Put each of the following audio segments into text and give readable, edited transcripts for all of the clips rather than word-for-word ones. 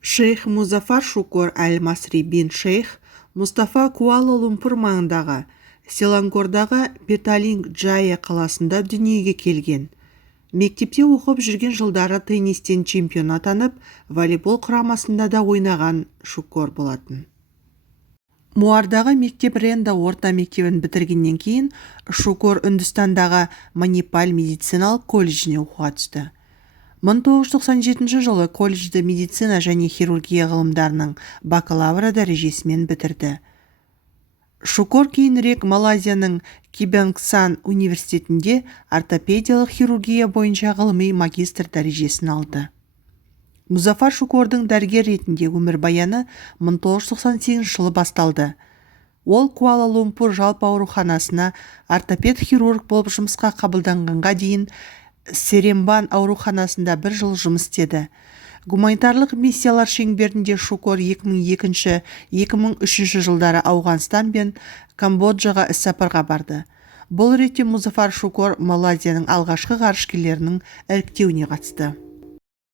Шейх Музафар Шукор Аль-Масри бин Шейх Мустафа Куала-Лумпур маңындағы Селангордағы Петалинг Джая қаласында дүниеге келген. Мектепте оқып жүрген жылдары теннистен чемпион атанып, волейбол құрамасында да ойнаған Шукор болатын. Муардағы мектеп Ренда орта мектебін бітіргеннен кейін Шукор Үндістандағы Манипаль медициналық колледжіне оқуға түсті. 1997 жылы колледжді медицина және хирургия ғылымдарының бакалавры дәрежесімен бітірді. Шукор кейінірек Малайзияның Кибангсан университетінде ортопедиялық хирургия бойынша ғылыми магистр дәрежесін алды. Музафар Шукордың дәрігер ретінде өмірбаяны 1998 жылы басталды. Ол Куала-Лумпур жалпы ауруханасына ортопед-хирург болып жұмысқа қабылданғанға дейін Серембан ауруханасында 1 жыл жұмыс істеді. Гуманитарлық миссиялар шеңберінде Шукор 2002-2003 жылдары Ауғанстан мен Камбоджаға іссапарға барды. Бұл ретте Музафар Шукор Малайзияның алғашқы ғарышкерлерінің іріктеуіне қатысты.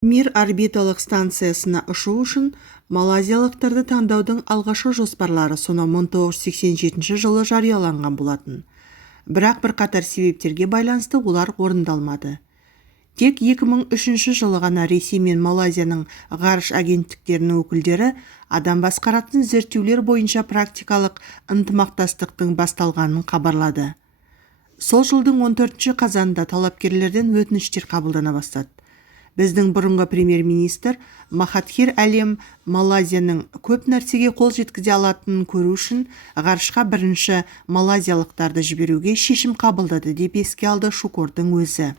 Мир орбиталық станциясына ұшу үшін малайзиялықтарды таңдаудың алғашқы жоспарлары сонау 1987 жылы жарияланған болатын. Бірақ бірқатар себептерге байланысты олар орындалмады. Тек 2003 жылы ғана Ресей мен Малайзияның ғарыш агенттіктерінің өкілдері адам басқаратын зерттеулер бойынша практикалық ынтымақтастықтың басталғанын хабарлады. Сол жылдың 14 қазанында талапкерлерден өтініштер қабылдана бастады. Біздің бұрынғы премьер-министр Махатхир Әлем Малайзияның көп нәрсеге қол жеткізе алатынын көру үшін ғарышқа бірінші малайзиялықтарды жіберуге шешім қабылдады деп еске алды Шукордың өзі.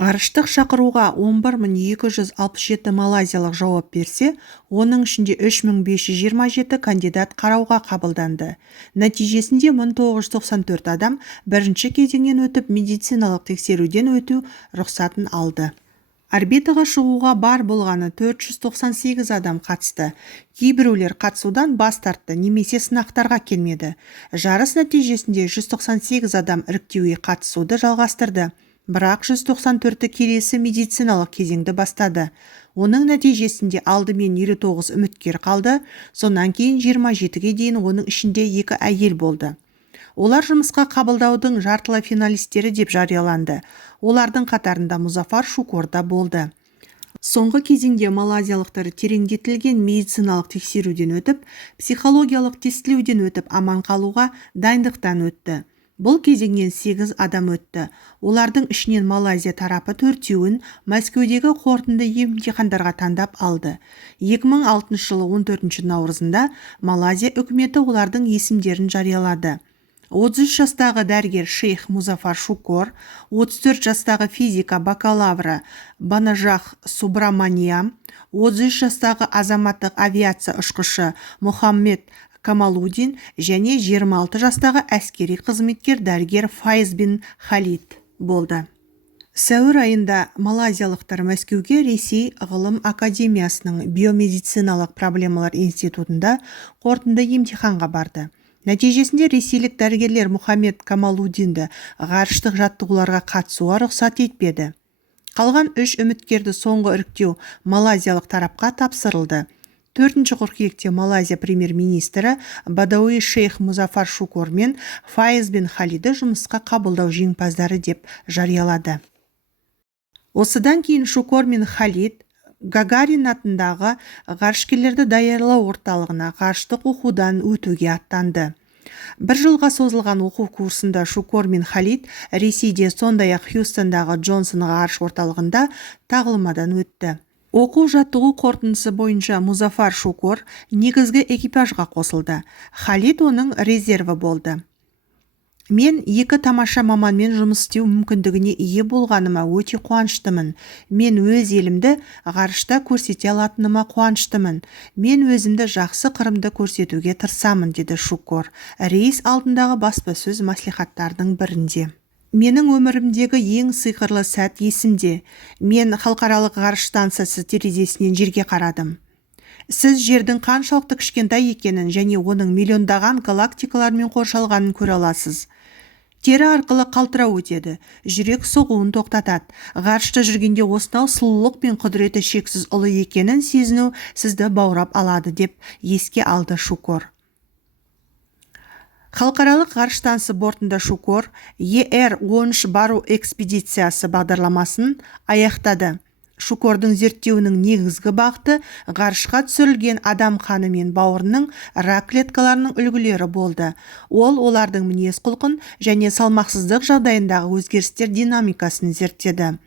Ғарыштық шақыруға 11267 малайзиялық жауап берсе, оның ішінде 3527 кандидат қарауға қабылданды. Нәтижесінде 1994 адам бірінші кезеңнен өтіп медициналық тексеруден өту рұқсатын алды. Орбитаға шығуға бар болғаны 498 адам қатысты. Кейбіреулер қатысудан бас тартты немесе сынақтарға келмеді. Жарыс нәтижесінде 198 адам іріктеуге қатысуды жалғастырды. Бірақ 194-ті келесі медициналық кезеңді бастады. Оның нәтижесінде алдымен 59 үміткер қалды, сонан кейін 27-ге дейін оның ішінде 2 әйел болды. Олар жұмысқа қабылдаудың жартылай финалистері деп жарияланды. Олардың қатарында Музафар Шукор да болды. Соңғы кезеңде малайзиялықтар тереңдетілген медициналық тексеруден өтіп, психологиялық тестілеуден өтіп, аман қалуға дайындықтан өтті. Бұл кезеңнен 8 адам өтті. Олардың ішінен Малайзия тарапы 4-еуін Мәскеудегі қорытынды емтихандарға таңдап алды. 2006 жылы 14 наурызында Малайзия үкіметі олардың есімдерін жариялады. 33 жастағы дәрігер Шейх Музафар Шукор, 34 жастағы физика бакалавры Банажах Субраманиям, 33 жастағы азаматтық авиация ұшқышы Мухаммед Камалудин және 26 жастағы әскери қызметкер дәрігер Файз бин Халид болды. Сәуір айында малайзиялықтар Мәскеуге Ресей ғылым академиясының биомедициналық проблемалар институтында қорытынды емтиханға барды. Нәтижесінде ресейлік дәрігерлер Мухаммед Камалудинді ғарыштық жаттығуларға қатысуға рұқсат етпеді. Қалған 3 үміткерді соңғы іріктеу малайзиялық тарапқа тапсырылды. 4 қыркүйекте Малайзия премьер-министрі Бадауи Шейх Музафар Шукор мен Файз бин Халиді жұмысқа қабылдау жеңімпаздары деп жариялады. Осыдан кейін Шукор мен Халид Гагарин атындағы ғарышкерлерді даярлау орталығына ғарыштық оқудан өтуге аттанды. 1 жылға созылған оқу курсында Шукор мен Халид Ресейде, сондай-ақ Хьюстондағы Джонсон ғарыш орталығында тағылымнан өтті. Оқу-жаттығу қорытындысы бойынша Музафар Шукор негізгі экипажға қосылды. Халид оның резерві болды. Мен 2 тамаша маманмен жұмыс істеу мүмкіндігіне ие болғаныма өте қуаныштымын. Мен өз елімді ғарышта көрсете алатыныма қуаныштымын. Мен өзімді жақсы қырымды көрсетуге тырысамын, деді Шукор рейс алдындағы баспасөз мәслихаттардың бірінде. Менің өмірімдегі ең сиқырлы сәт есімде. Мен халықаралық ғарыш станциясы терезесінен жерге қарадым. Сіз жердің қаншалықты кішкентай екенін және оның миллиондаған галактикалармен қоршалғанын көре аласыз. тері арқылы қалтырау өтеді, жүрек соғуын тоқтатады. Ғарышта жүргенде осынау сұлулық пен құдіреті шексіз ұлы екенін сезіну сізді баурап алады, деп еске алды Шукор. Халықаралық ғарыш станциясы бортында Шукор ER-13 бару экспедициясы бағдарламасын аяқтады. Шукордың зерттеуінің негізгі бағыты ғарышқа түсірілген адам қаны мен бауырының рак клеткаларының үлгілері болды. Ол олардың мінез-құлқын және салмақсыздық жағдайындағы өзгерістер динамикасын зерттеді.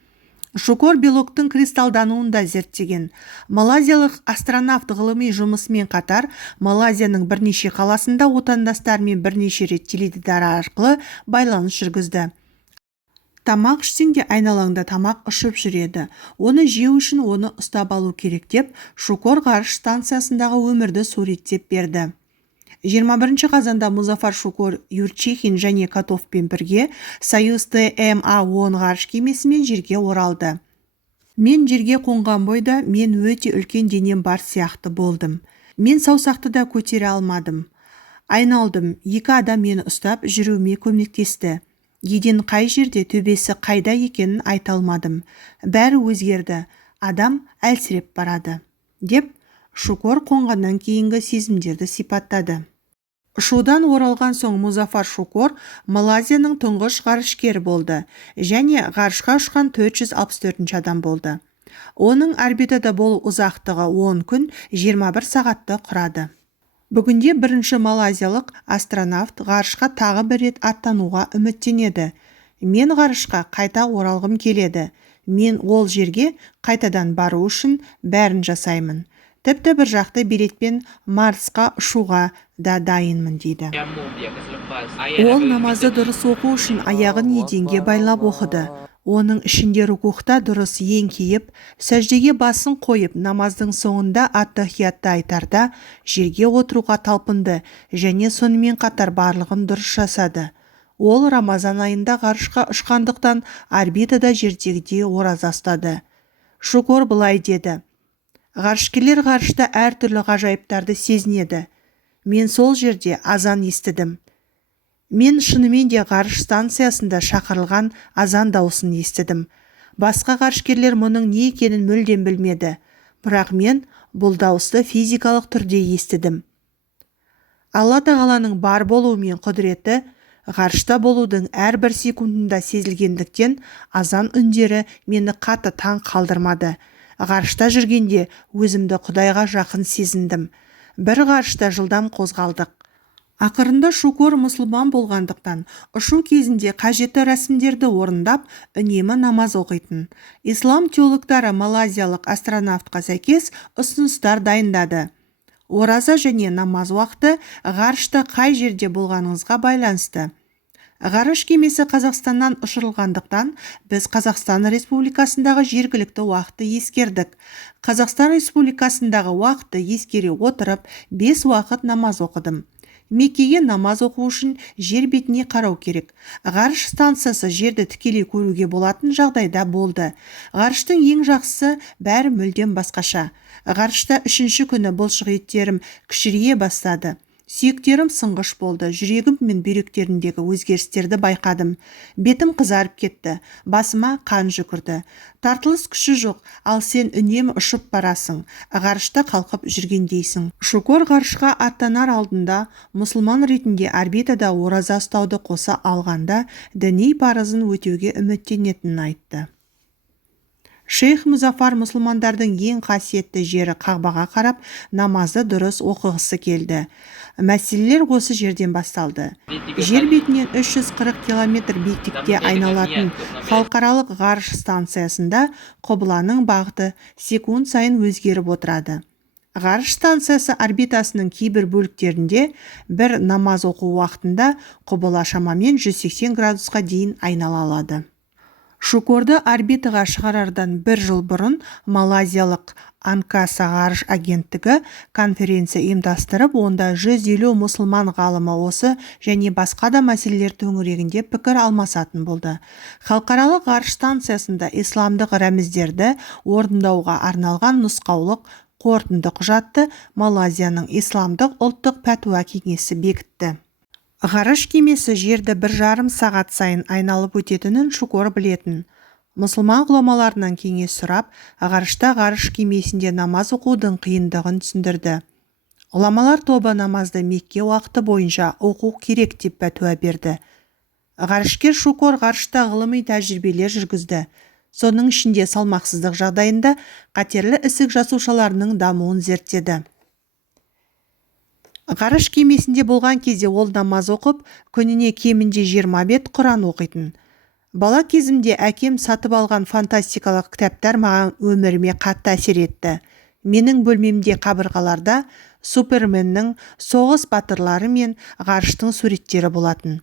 Шукор белоктың кристалдануын да зерттеген. Малайзиялық астронавт ғылыми жұмысымен қатар Малайзияның бірнеше қаласында отандастарымен бірнеше рет теледидар арқылы байланыс жүргізді. Тамақ ішсең де айналаңда тамақ ұшып жүреді. Оны жеу үшін оны ұстап алу керек, деп Шукор ғарыш станциясындағы өмірді суреттеп берді. 21 қазанда Музафар Шукор Юрчихин және Катовпен бірге Союз ТМА-10 ғарыш кемесімен жерге оралды. Мен жерге қонған бойда мен өте үлкен денем бар сияқты болдым. Мен саусақты да көтере алмадым. Айналдым, 2 адам мені ұстап жүруіме көмектесті. Еден қай жерде, төбесі қайда екенін айта алмадым. Бәрі өзгерді. Адам әлсіреп барады, деп Шукор қонғаннан кейінгі сезімдерді сипаттады. Ұшудан оралған соң Музафар Шукор Малайзияның тұңғыш ғарышкері болды және ғарышқа ұшқан 464 адам болды. Оның орбитада болу ұзақтығы 10 күн 21 сағатты құрады. Бүгінде бірінші малайзиялық астронавт ғарышқа тағы бір рет аттануға үміттенеді. Мен ғарышқа қайта оралғым келеді. Мен ол жерге қайтадан бару үшін бәрін жасаймын. Тіпті бір жақты билетпен Марсқа ұшуға да дайынмын, дейді. Ол намазды дұрыс оқу үшін аяғын еденге байлап оқыды. Оның ішінде рукухта дұрыс еңкейіп, сәждеге басын қойып, намаздың соңында ат-тахиятты айтарда жерге отыруға талпынды және сонымен қатар барлығын дұрыс жасады. Ол Рамазан айында ғарышқа ұшқандықтан орбитада жердегідей ораза ұстады. Шукор былай деді: ғарышкерлер ғарышта әртүрлі ғажайыптарды сезінеді. Мен сол жерде азан естідім. Мен шынымен де ғарыш станциясында шақырылған азан дауысын естідім. Басқа ғарышкерлер мұның не екенін мүлдем білмеді. Бірақ мен бұл дауысты физикалық түрде естідім. Алла тағаланың бар болуы мен құдіреті ғарышта болудың әрбір секундында сезілгендіктен азан үндері мені қатты таң қалдырмады. Ғарышта жүргенде өзімді Құдайға жақын сезіндім. Бір ғарышта жылдам қозғалдық. Ақырында Шукор мұсылман болғандықтан ұшу кезінде қажетті рәсімдерді орындап, үнемі намаз оқитын. Ислам теологтары малайзиялық астронавтқа сәйкес ұсыныстар дайындады. Ораза және намаз уақыты ғарышта қай жерде болғаныңызға байланысты. Ғарыш кемесі Қазақстаннан ұшырылғандықтан біз Қазақстан Республикасындағы жергілікті уақытты ескердік. Қазақстан Республикасындағы уақытты ескере отырып 5 уақыт намаз оқыдым. Меккеге намаз оқу үшін жер бетіне қарау керек. Ғарыш станциясы жерді тікелей көруге болатын жағдайда болды. Ғарыштың ең жақсысы бәрі мүлдем басқаша. Ғарышта 3-ші күні бұлшық еттерім кішірейе бастады. Сүйектерім сынғыш болды. Жүрегім мен бүйректеріндегі өзгерістерді байқадым. Бетім қызарып кетті. Басыма қан жүгірді. Тартылыс күші жоқ, ал сен үнемі ұшып барасың. Ғарышта қалқып жүргендейсің. Шукор ғарышқа аттанар алдында мұсылман ретінде орбитада ораза ұстауды қоса алғанда діни парызын өтеуге үміттенетінін айтты. Шейх Музафар мұсылмандардың ең қасиетті жері Қағбаға қарап намазды дұрыс оқығысы келді. Мәселелер осы жерден басталды. Жер бетінен 340 километр биіктікте айналатын халықаралық ғарыш станциясында құбыланың бағыты секунд сайын өзгеріп отырады. Ғарыш станциясы орбитасының кейбір бөліктерінде бір намаз оқу уақытында құбыла шамамен 180 градусқа дейін айнала алады. Шукорды орбитаға шығарардан 1 жыл бұрын малайзиялық Анкаса ғарыш агенттігі конференция ұйымдастырып, онда 150 мұсылман ғалымы осы және басқа да мәселелер төңірегінде пікір алмасатын болды. Халықаралық ғарыш станциясында исламдық рәміздерді орындауға арналған нұсқаулық қорытынды құжатты Малайзияның исламдық ұлттық пәтуа кеңесі бекітті. Ғарыш кемесі жерді 1,5 сағат сайын айналып өтетінін Шукор білетін. Мұсылман ғұламаларынан кеңес сұрап, ғарышта ғарыш кемесінде намаз оқудың қиындығын түсіндірді. Ғұламалар тобы намазды Мекке уақыты бойынша оқу керек деп пәтуа берді. Ғарышкер Шукор ғарышта ғылыми тәжірибелер жүргізді. Соның ішінде салмақсыздық жағдайында қатерлі ісік жасушаларының дамуын зерттеді. Ғарыш кемесінде болған кезде ол намаз оқып, күніне кемінде 20 бет Құран оқитын. Бала кезімде әкем сатып алған фантастикалық кітаптар маған өміріме қатты әсер етті. Менің бөлмемде қабырғаларда Суперменнің, соғыс батырлары мен ғарыштың суреттері болатын.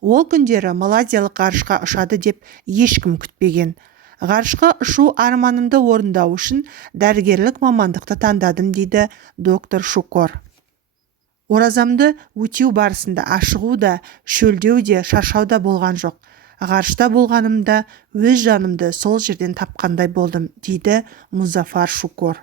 Ол күндері малазиялық ғарышқа ұшады деп ешкім күтпеген. Ғарышқа ұшу арманымды орындау үшін дәрігерлік мамандықты таңдадым, дейді доктор Шукор. Оразамды өтеу барысында ашығу да, шөлдеу де, шаршау да болған жоқ. Ғарышта болғанымда өз жанымды сол жерден тапқандай болдым, дейді Музафар Шукор.